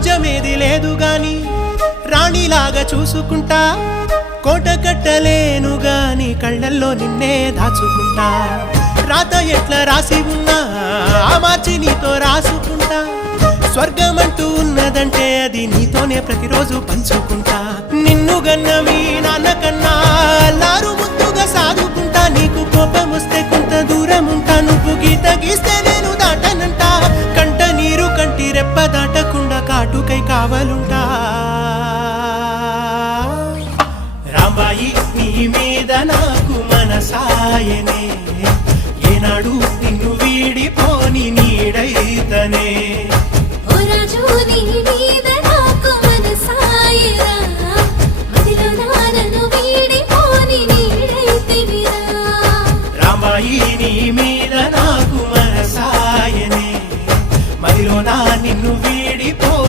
రాజ్యమేది లేదు గాని రాణిలాగా చూసుకుంటా కోట కట్టలేను గాని కళ్ళల్లో నిన్నే దాచుకుంటా రాత ఎట్లా రాసి ఉన్నా మార్చి నీతో రాసుకుంటా స్వర్గమంటూ ఉన్నదంటే అది నీతోనే ప్రతిరోజు పంచుకుంటా నిన్ను గన్న మీ నాన్న కన్నా లారు ముద్దుగా సాదుకుంటా నీకు కోపం వస్తే కొంత దూరం ఉంటా నువ్వు గీత గీస్తే నేను దాటనంట కంట నీరు కంటి రెప్ప దాటకుండా కాటుకై కావలుంటా రాంబాయి నీ మీద నాకు మనసాయనే ఏనాడు నిన్ను వీడిపోని నీడైతనే ఓ రాజు నీ